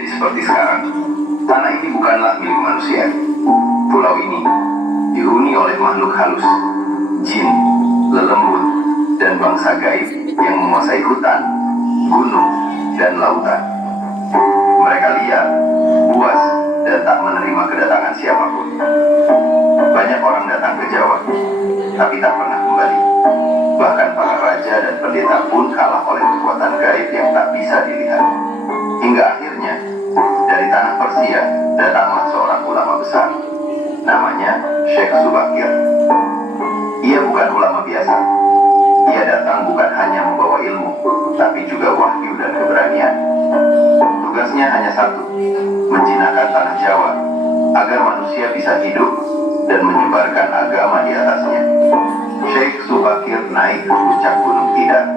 menjadi seperti sekarang, tanah ini bukanlah milik manusia. Pulau ini dihuni oleh makhluk halus, jin, lelembut, dan bangsa gaib yang menguasai hutan, gunung, dan lautan. Mereka liar, buas, dan tak menerima kedatangan siapapun. Banyak orang datang ke Jawa, tapi tak pernah kembali. Bahkan para raja dan pendeta pun kalah oleh kekuatan gaib yang tak bisa dilihat. Hingga akhirnya, dari tanah Persia datanglah seorang ulama besar. Namanya Syekh Subakir. Ia bukan ulama biasa. Ia datang bukan hanya membawa ilmu, tapi juga wahyu dan keberanian. Tugasnya hanya satu, menjinakkan tanah Jawa, agar manusia bisa hidup dan menyebarkan agama di atasnya. Syekh Subakir naik ke puncak Gunung Tidar,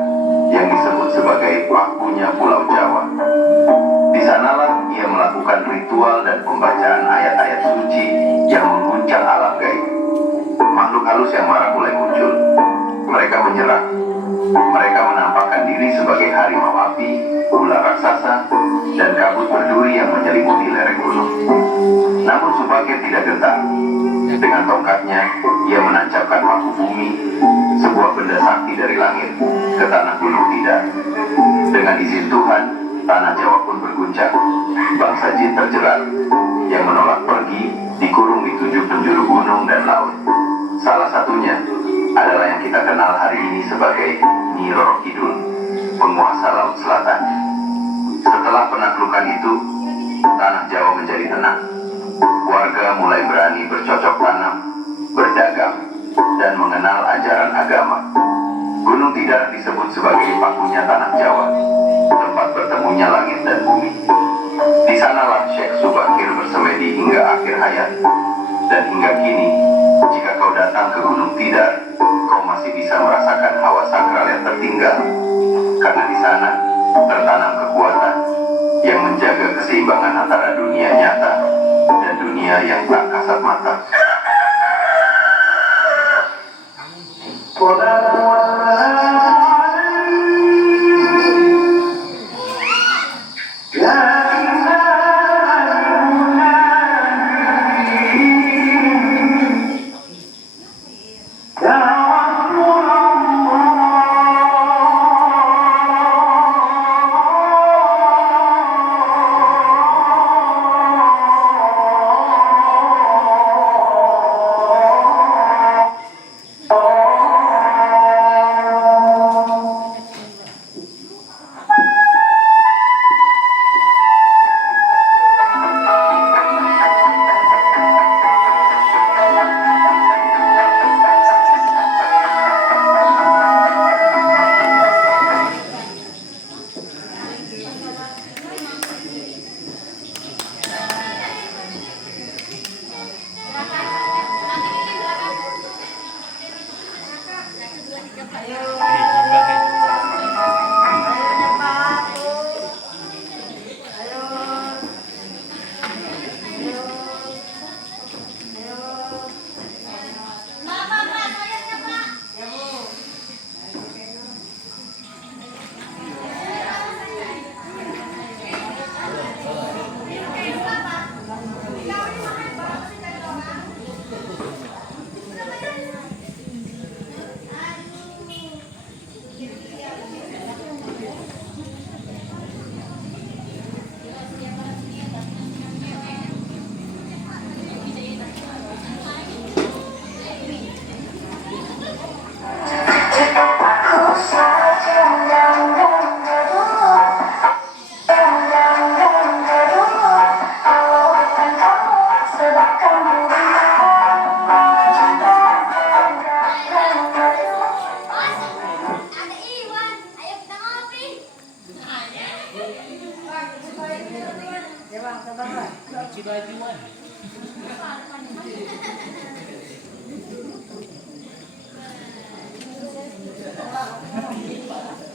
yang disebut sebagai pakunya Pulau Jawa. Di sanalah ia melakukan ritual dan pembacaan ayat-ayat suci yang mengguncang alam gaib. Makhluk halus yang marah mulai muncul. Mereka menyerang. Mereka menampakkan diri sebagai harimau api, ular raksasa, dan kabut berduri yang menyelimuti lereng gunung. Namun Subakir tidak gentar. Dengan tongkatnya, ia menancapkan paku bumi, sebuah benda sakti dari langit, ke tanah Gunung Tidar. Dengan izin Tuhan, tanah Jawa pun berguncang. Bangsa jin terjerat, yang menolak pergi, dikurung di 7 penjuru gunung dan laut. Salah satunya adalah yang kita kenal hari ini sebagai Nyi Roro Kidul, penguasa Laut Selatan. Setelah penaklukan itu, tanah Jawa menjadi tenang. Warga mulai berani bercocok tanam, berdagang, dan mengenal ajaran agama. Gunung Tidar disebut sebagai pakunya tanah Jawa, tempat bertemunya langit dan bumi. Di sanalah Syekh Subakir bersemedi hingga akhir hayat. Dan hingga kini, jika kau datang ke Gunung Tidar, kau masih bisa merasakan hawa sakral yang tertinggal. Karena di sana tertanam kekuatan yang menjaga keseimbangan antara dunia nyata dan dunia yang tak kasat mata.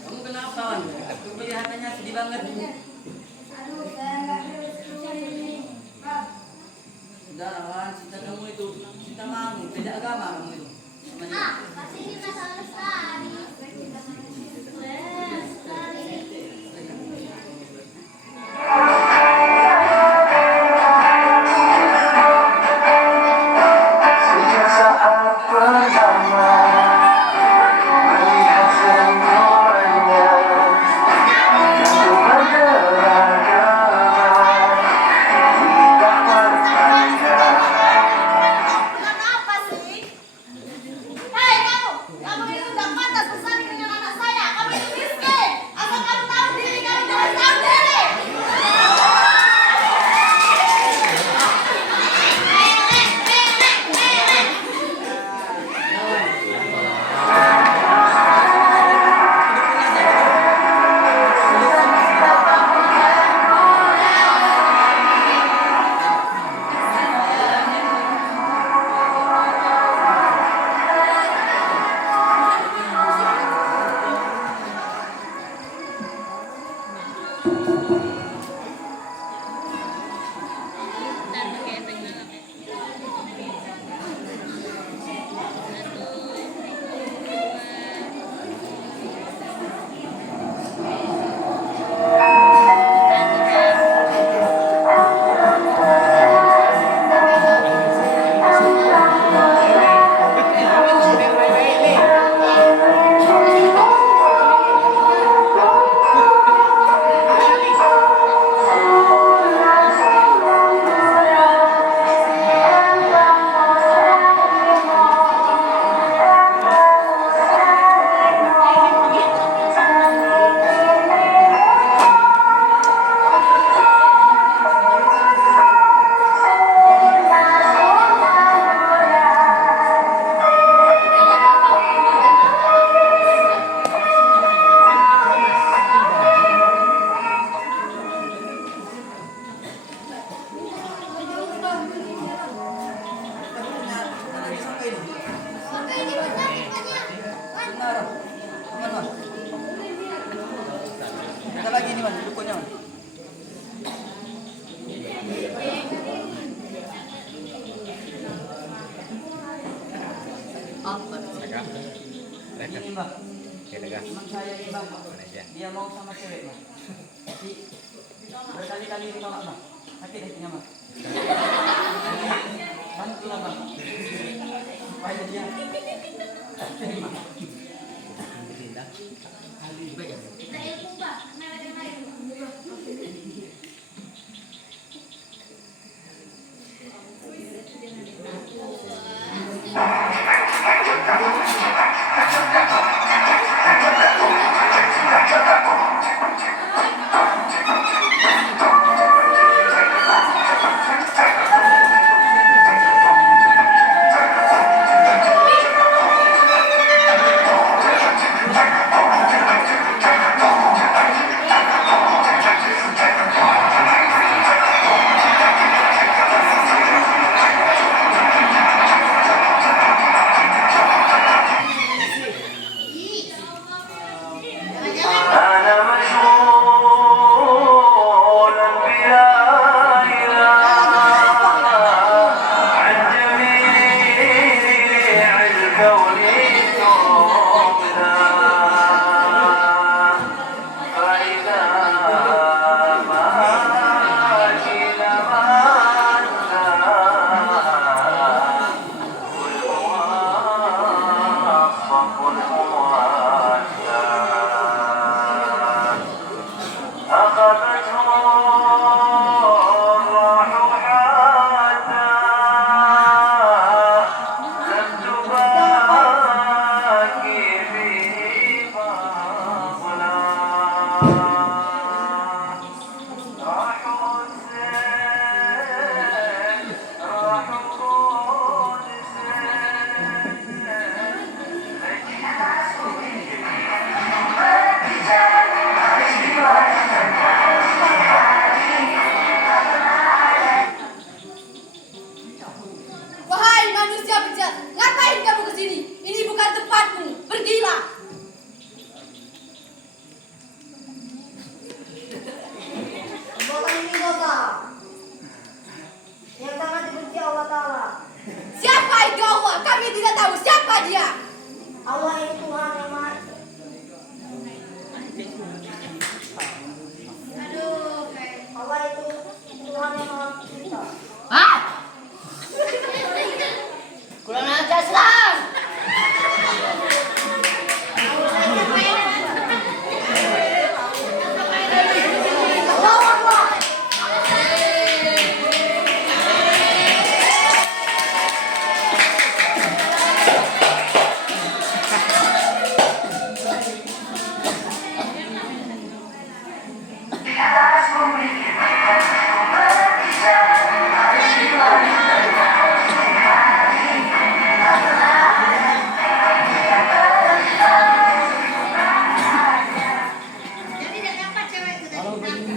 Kamu kenapa kawan? Kelihatannya sedih banget. Udah lawan cinta kamu itu, cinta kamu, beda agama kamu itu. Pasti kita salah sekali. Sekali. Ini Mbak, Kira ka? teman saya ini Bang, Mana aja? dia mau sama cewek Bang. Tapi berkali-kali ditolak Bang. Sakit hatinya Bang. Bantulah Bang. Supaya dia terima. Kita ilmu Mbak, merek yang lain. أنا مشغول بلا إله عن جميع الكون يومنا فإذا ما جينا معنا والموافق الموالى أخذته الروح حتى لم تباكي فيه باطلا راح الزين راح القدس Wahai manusia bejat, ngapain kamu kesini? Ini bukan tempatmu, pergilah. Perbuatan ini dosa yang sangat dibenci Allah Ta'ala. Siapa itu Allah? Kami tidak tahu siapa dia. Allah itu Tuhan yang Maha Allah itu Tuhan yang Maha Pencipta. Hah? Kurang ajar Islam. Allahu Akbar. Jadi tidak dapat cewek itu dari Kalau begini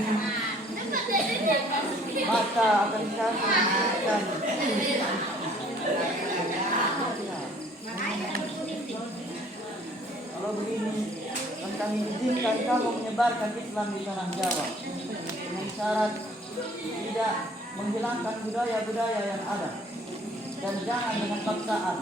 dapat dari maka akan kami akan kalau begini akan kami izinkan kamu menyebarkan Islam di tanah Jawa dengan syarat tidak menghilangkan budaya-budaya yang ada dan jangan dengan paksaan